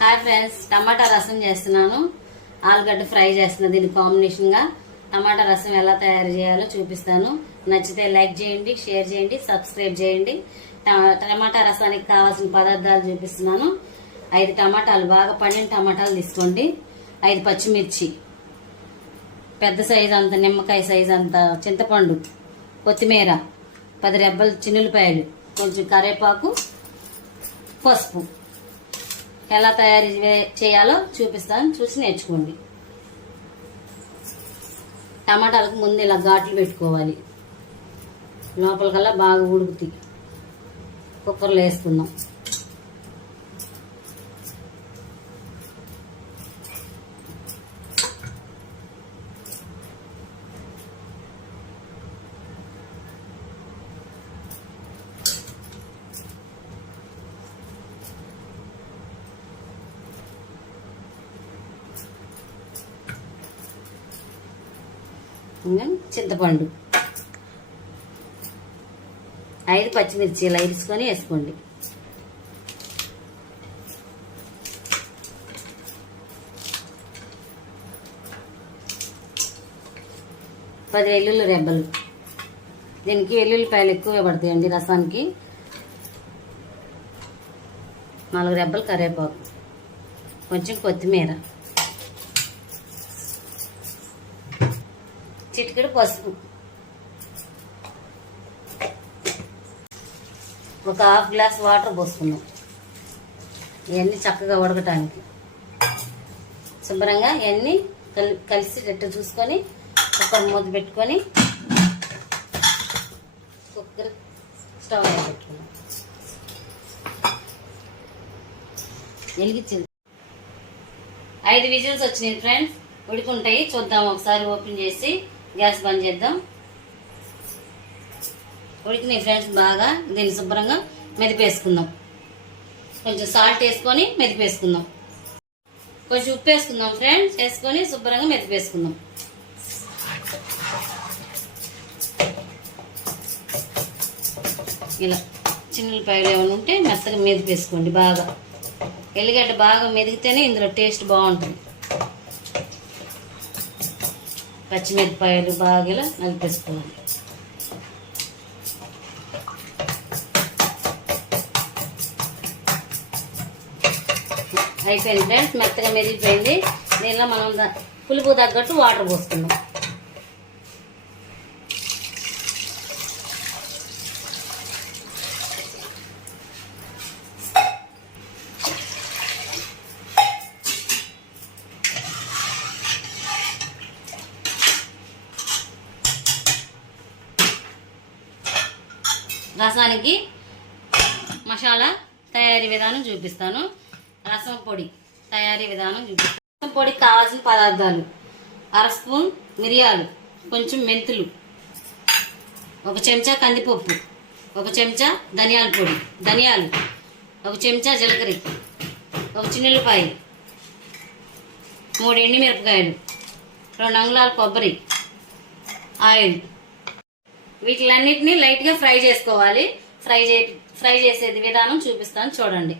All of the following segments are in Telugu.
హాయ్ ఫ్రెండ్స్, టమాటా రసం చేస్తున్నాను. ఆలుగడ్డ ఫ్రై చేస్తున్నా. దీని కాంబినేషన్ గా టమాటా రసం ఎలా తయారు చేయాలో చూపిస్తాను. నచ్చితే లైక్ చేయండి, షేర్ చేయండి, సబ్స్క్రైబ్ చేయండి. టమాటా రసానికి కావాల్సిన పదార్థాలు చూపిస్తున్నాను. 5 టమాటాలు, బాగా పండిన టమాటాలు తీసుకోండి. 5 పచ్చిమిర్చి, పెద్ద సైజు అంత నిమ్మకాయ సైజు అంత చింతపండు, కొత్తిమీర, 10 రెబ్బలు చిన్నులపాయలు, కొంచెం కరివేపాకు, పసుపు. ఎలా తయారు చేయాలో చూపిస్తాను, చూసి నేర్చుకోండి. టమాటాలకు ముందు ఇలా ఘాట్లు పెట్టుకోవాలి. లోపలికల్లా బాగా ఉడుకుతాయి. కుక్కర్లో వేసుకుందాం. చింతపండు, 5 పచ్చిమిర్చి ఇలా ఇరుచుకొని వేసుకోండి. పది వెల్లుల్లి రెబ్బలు. దీనికి వెల్లుల్లిపాయలు ఎక్కువగా పడతాయండి రసానికి. 4 రెబ్బలు కరివేపాకు, కొంచెం కొత్తిమీర, చిటికెడు పసుపు, ఒక హాఫ్ గ్లాస్ వాటర్ పోసుకుందాం. ఇవన్నీ చక్కగా ఉడకటానికి. శుభ్రంగా ఇవన్నీ కలిసేటట్టు చూసుకొని కుక్కర్ మూత పెట్టుకొని కుక్కర్ స్టవ్ మీద పెట్టుకున్నాం. వెలిగించింది. 5 విజిల్స్ వచ్చినాయి ఫ్రెండ్స్. ఉడుకుంటాయి, చూద్దాం. ఒకసారి ఓపెన్ చేసి గ్యాస్ బంద్ చేద్దాం. ఉడికినాయి ఫ్రెండ్స్ బాగా. దీన్ని శుభ్రంగా మెదిపేసుకుందాం. కొంచెం సాల్ట్ వేసుకొని మెదిపేసుకుందాం. కొంచెం ఉప్పు వేసుకుందాం ఫ్రెండ్స్. వేసుకొని శుభ్రంగా మెదిపేసుకుందాం. ఇలా చిన్నపాయలు ఏమైనా ఉంటే మెత్తగా మెదిపేసుకోండి బాగా. ఎల్లిగడ్డ బాగా మెదిగితేనే ఇందులో టేస్ట్ బాగుంటుంది. పచ్చిమిరపకాయలు బాగా ఇలా నలిపేసుకోవాలి. అయిపోయింది ఫ్రెండ్స్, మెత్తగా మెరిగిపోయింది. దీనిలో మనం పులుపు తగ్గట్టు వాటర్ పోసుకుందాం. రసానికి మసాలా తయారీ విధానం చూపిస్తాను. రసం పొడి తయారీ విధానం చూపిస్తాను. రసం పొడికి కావాల్సిన పదార్థాలు: 1/2 స్పూన్ మిరియాలు, కొంచెం మెంతులు, 1 చెంచా కందిపప్పు, 1 చెంచా ధనియాల పొడి, 1 చెంచా జీలకర్ర, 1 చిన్నులపాయ, 3 ఎండుమిరపకాయలు, 2 అంగుళాల కొబ్బరి, ఆయిల్. వీటిలన్నిటినీ లైట్గా ఫ్రై చేసుకోవాలి. ఫ్రై చేసేది విధానం చూపిస్తాను, చూడండి.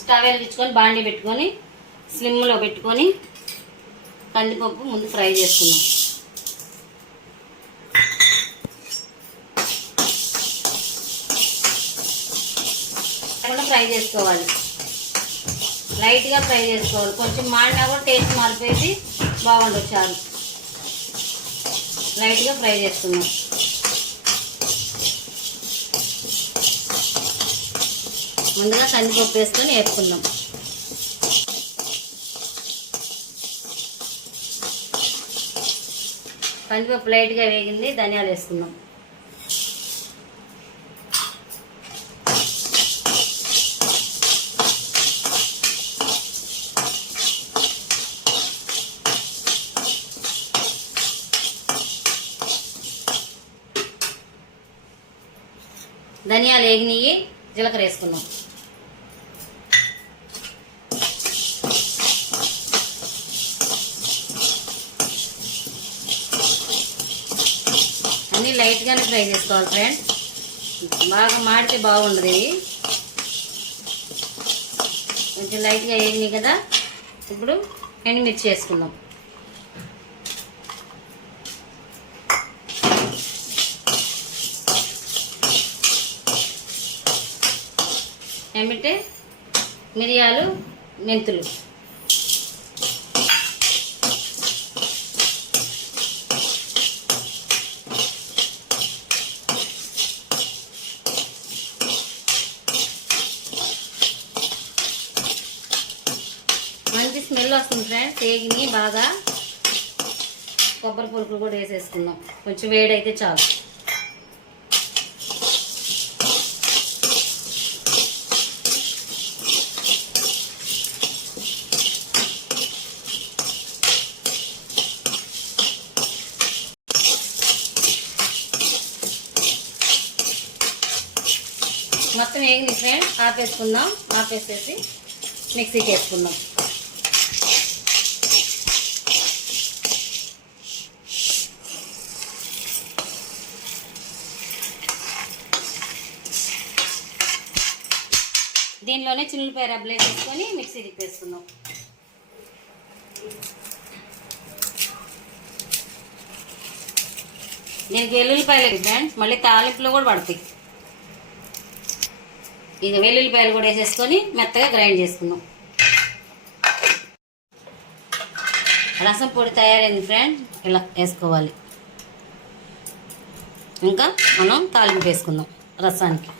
స్టవ్ వెలిగించుకొని బాండి పెట్టుకొని స్లిమ్లో పెట్టుకొని కందిపప్పు ముందు ఫ్రై చేసుకున్నాం. ఫ్రై చేసుకోవాలి. లైట్గా ఫ్రై చేసుకోవాలి. కొంచెం మాడినా కూడా టేస్ట్ మారిపోయి బాగుండదు. చాలు లైట్గా ఫ్రై చేసుకున్నాం. ముందుగా కందిపప్పు వేసుకొని వేపుకుందాం. కందిపప్పు లైట్గా వేగింది. ధనియాలు వేసుకుందాం. ధనియాలు వేగినాయి. జీలకర్ర వేసుకున్నాం. అన్నీ లైట్గానే ఫ్రై చేసుకోవాలి ఫ్రెండ్స్. బాగా మాడితే బాగుండదు. కొంచెం లైట్గా వేగినాయి కదా, ఇప్పుడు ఎండుమిర్చి వేసుకుందాం. ఏమిటే మిరియాలు, మెంతులు. మంచి స్మెల్ వస్తుంది ఫ్రెండ్స్. వేగిని బాగా. కొబ్బరి పొలుకులు కూడా వేసేసుకుందాం. కొంచెం వేడైతే చాలు. మొత్తం వేగింది ఫ్రెండ్స్. ఆపేసుకుందాం. ఆపేసేసి మిక్సీకి వేసుకుందాం. దీనిలోనే చిన్నులపాయ రబ్బలు వేసుకొని మిక్సీ తిప్పేసుకుందాం. దీనికి వెల్లుల్లిపాయలు ఫ్రెండ్స్ మళ్ళీ తాలింపులో కూడా పడతాయి. ఇక వెల్లుల్లిపాయలు కూడా వేసేసుకొని మెత్తగా గ్రైండ్ చేసుకుందాం. రసం పొడి తయారైంది ఫ్రెండ్స్. ఇలా వేసుకోవాలి. ఇంకా మనం తాలింపు వేసుకుందాం. రసానికి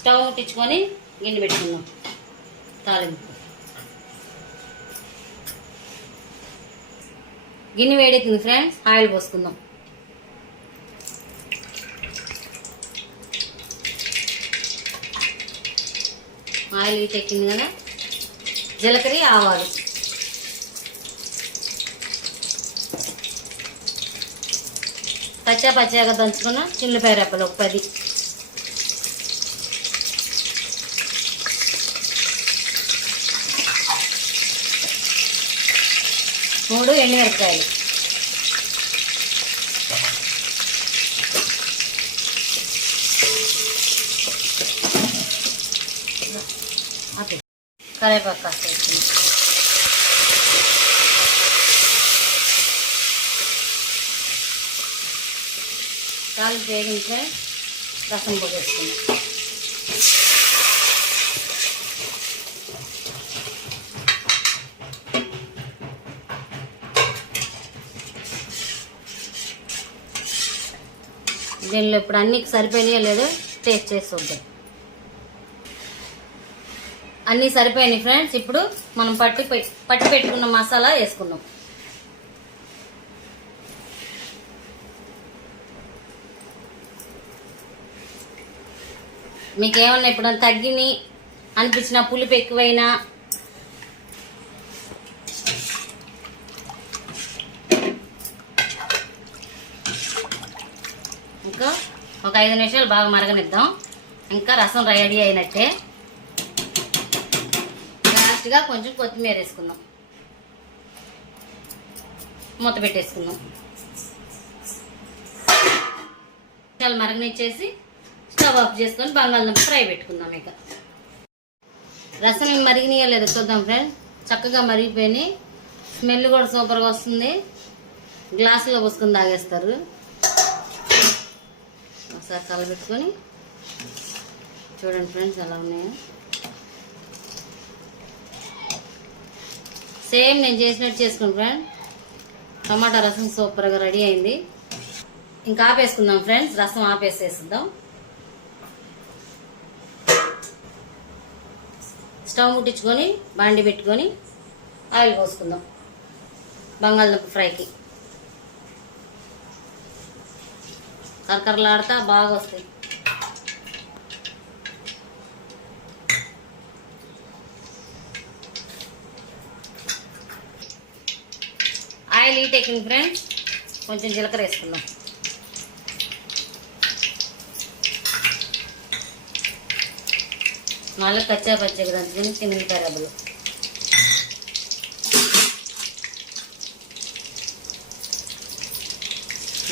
స్టవ్ ముట్టించుకొని గిన్నె పెట్టుకుందాం. తాలింపు గిన్నె వేడెక్కింది ఫ్రెండ్స్. ఆయిల్ పోసుకుందాం. ఆయిల్ వీటెక్కింది కదా, జీలకర్ర, ఆవాలు, పచ్చాగా దంచుకున్న చిన్నులపాయ రెప్పలు ఒక 10, మూడు ఎండుమిరపకాయలు, కరివేపాకు కాస్త వేసుకుందాం. తాలింపు వేగించే రసం పొడి వేసుకుందాం. దీనిలో ఇప్పుడు అన్నీ సరిపోయినాయో లేదో టేస్ట్ చేసి చూద్దాం. అన్నీ సరిపోయినాయి ఫ్రెండ్స్. ఇప్పుడు మనం పట్టి పెట్టుకున్న మసాలా వేసుకుందాం. మీకు ఏమన్నా ఇప్పుడు తగ్గిని అనిపించిన, పులుపు ఎక్కువైనా, ఇంకా ఒక 5 నిమిషాలు బాగా మరగనిద్దాం. ఇంకా రసం రెడీ అయినట్టే. లాస్ట్గా కొంచెం కొత్తిమీర వేసుకుందాం. మూత పెట్టేసుకుందాం. చాలా మరగనిచ్చేసి స్టవ్ ఆఫ్ చేసుకొని బంగాళదుంప ఫ్రై పెట్టుకుందాం. ఇక రసం మరిగినాయో లేదో చూద్దాం ఫ్రెండ్స్. చక్కగా మరిగిపోయినాయి. స్మెల్ కూడా సూపర్గా వస్తుంది. గ్లాసులో పోసుకొని తాగేస్తారు. ఒకసారి కలబెట్టుకొని చూడండి ఫ్రెండ్స్ ఎలా ఉన్నాయో. సేమ్ నేను చేసినట్టు చేసుకోండి ఫ్రెండ్స్. టమాటా రసం సూపర్గా రెడీ అయింది. ఇంకా ఆపేసుకుందాం ఫ్రెండ్స్. రసం ఆపేసేద్దాం. స్టవ్ ముట్టించుకొని బాండి పెట్టుకొని ఆయిల్ పోసుకుందాం. బంగాళదుంప ఫ్రైకి కరకరలాడుతా బాగా వస్తాయి. ఆయిల్ హీట్ ఎక్కింది ఫ్రెండ్స్. కొంచెం జీలకర్ర వేసుకుందాం. నాలుగు పచ్చిగా దంచుకొని చిన్నులపాయ రబ్బలు,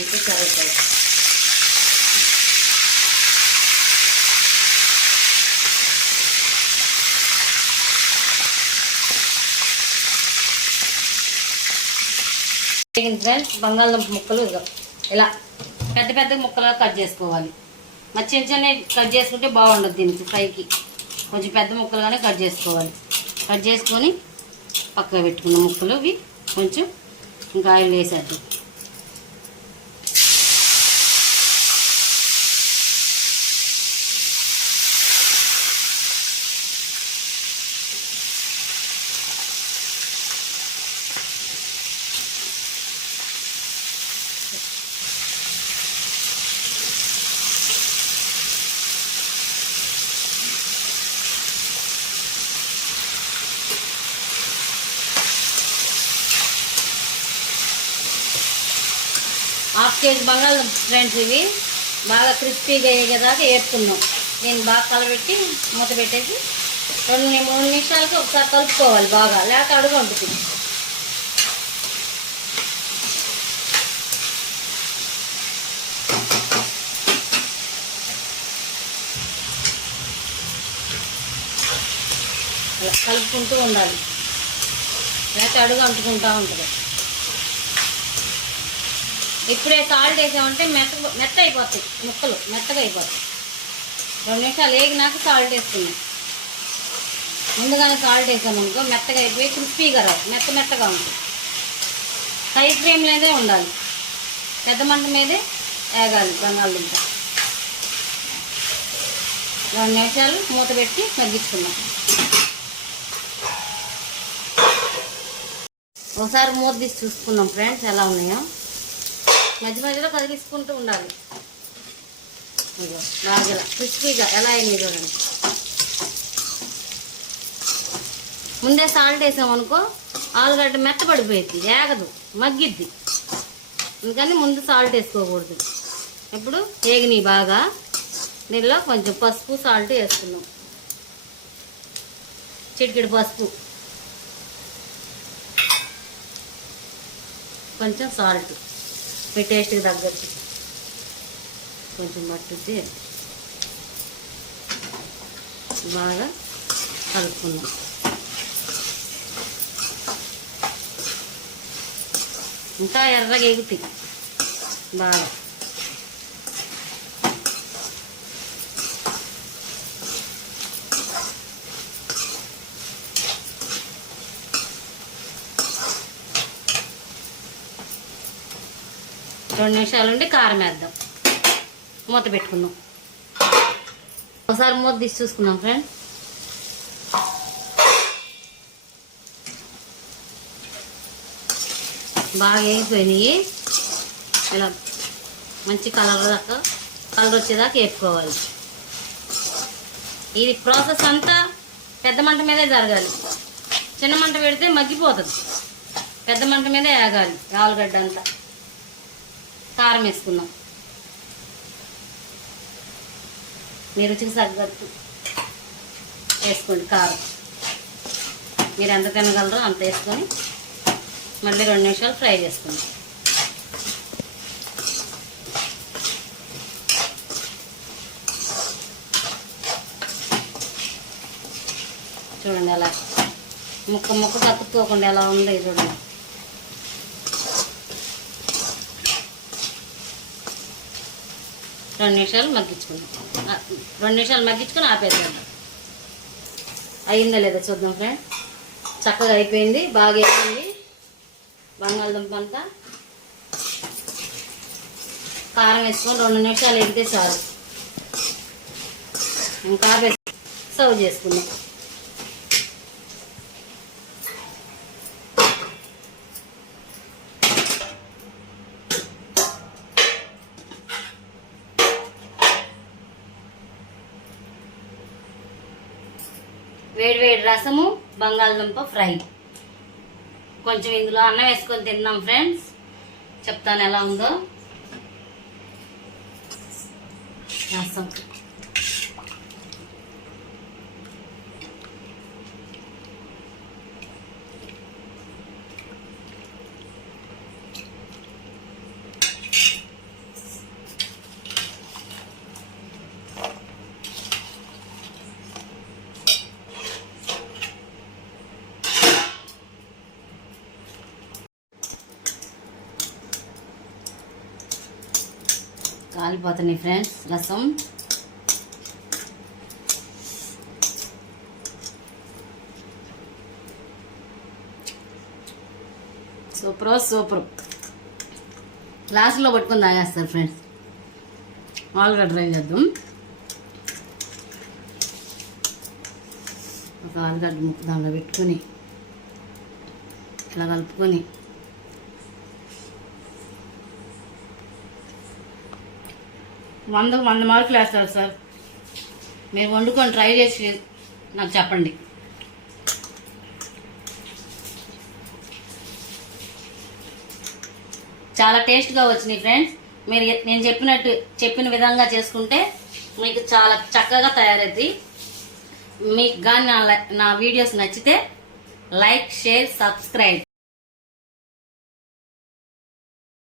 ఇంకా కరివేపాకు, ఫ్రెండ్స్ బంగాళదుంప ముక్కలు ఇలా పెద్ద పెద్ద ముక్కలుగా కట్ చేసుకోవాలి. మరి చిన్న చిన్న కట్ చేసుకుంటే బాగుండదు దీనికి ఫ్రైకి. కొంచెం పెద్ద ముక్కలుగానే కట్ చేసుకోవాలి. కట్ చేసుకొని పక్కన పెట్టుకున్న ముక్కలు ఇవి కొంచెం ఇంకా ఆయిల్ వేసేద్దాం. హాఫ్ కేజీ బంగాళదుంప ఫ్రెండ్స్ ఇవి బాగా క్రిస్పీగా అయ్యేదాకా వేపుకున్నాం. దీన్ని బాగా కలబెట్టి మూత పెట్టేసి 2-3 నిమిషాలకి ఒకసారి కలుపుకోవాలి బాగా, లేకపోతే అడుగు ఉంటుంది. అలా కలుపుకుంటూ ఉండాలి, లేకపోతే అడుగు అంటుకుంటూ ఉంటుంది. ఇప్పుడే సాల్ట్ వేసామంటే మెత్త అయిపోతాయి ముక్కలు, మెత్తగా అయిపోతాయి. 2 నిమిషాలు వేగినాక సాల్ట్ వేసుకున్నాం. ముందుగానే సాల్ట్ వేసామనుకో మెత్తగా అయిపోయి క్రిస్పీగా రావు, మెత్తగా ఉంటుంది. హై ఫ్లేమ్లోనే ఉండాలి, పెద్ద మంట మీదే వేగాలి బంగాళదుంప. 2 నిమిషాలు మూత పెట్టి మగ్గించుకున్నాం. ఒకసారి మూత తీసి చూసుకున్నాం ఫ్రెండ్స్ ఎలా ఉన్నాయో. మధ్య మధ్యలో కదిలించుకుంటూ ఉండాలి. బాగా క్రిస్పీగా ఎలా అయింది చూడండి. ముందే సాల్ట్ వేసామనుకో ఆలుగడ్డ మెత్తపడిపోయింది, వేగదు, మగ్గిద్ది. అందుకని ముందు సాల్ట్ వేసుకోకూడదు. ఇప్పుడు వేగినాయి బాగా. దీనిలో కొంచెం పసుపు సాల్ట్ వేసుకున్నాం, చిటికెడు పసుపు, కొంచెం సాల్ట్ మీ టేస్ట్కి తగ్గట్టు కొంచెం పట్టుద్ది. బాగా కలుపుకున్నాం. ఇంకా ఎర్రగా ఎగుతాయి బాగా. రెండు నిమిషాలు ఉండి కారం వేద్దాం. మూత పెట్టుకుందాం. ఒకసారి మూత తీసి చూసుకుందాం ఫ్రెండ్స్. బాగా వేగిపోయినాయి. ఇలా మంచి కలర్ వచ్చేదాకా వేపుకోవాలి. ఇది ప్రాసెస్ అంతా పెద్ద మంట మీదే జరగాలి. చిన్న మంట పెడితే మగ్గిపోతుంది. పెద్ద మంట మీదే వేగాలి ఆలుగడ్డ అంతా. కారం వేసుకుందాం, మీ రుచికి తగ్గట్టు వేసుకోండి కారం. మీరు ఎంత తినగలరో అంత వేసుకొని మళ్ళీ 2 నిమిషాలు ఫ్రై చేసుకుందాం. చూడండి అలా ముక్క కక్కుకోకుండా ఎలా ఉందో చూడండి. రెండు నిమిషాలు మగ్గించుకొని ఆపేద్దాం. అయిందా లేదా చూద్దాం ఫ్రెండ్. చక్కగా అయిపోయింది, బాగా అయిపోయింది బంగాళదుంప అంతా. కారం వేసుకొని 2 నిమిషాలు ఎగితే చాలు. ఇంకా ఆపేసి సర్వ్ చేసుకుందాం. వేడి రసము, బంగాళదుంప ఫ్రై. కొంచెం ఇందులో అన్నం వేసుకొని తిందాం ఫ్రెండ్స్. చెప్తాను ఎలా ఉందో. రసం కాలిపోతున్నాయి ఫ్రెండ్స్ రసం. సూపర్ గ్లాసులో పట్టుకొని తాగేస్తారు ఫ్రెండ్స్. ఆలుగడ్డ ట్రై చేద్దాం. ఒక ఆలుగడ్డ ముక్క దాంట్లో పెట్టుకొని ఇలా కలుపుకొని వందకు 100 మార్కులు వేస్తారు సార్. మీరు వండుకొని ట్రై చేసి నాకు చెప్పండి. చాలా టేస్ట్గా వచ్చినాయి ఫ్రెండ్స్. మీరు నేను చెప్పిన విధంగా చేసుకుంటే మీకు చాలా చక్కగా తయారవుతుంది. మీకు కానీ నా వీడియోస్ నచ్చితే లైక్, షేర్, సబ్స్క్రైబ్.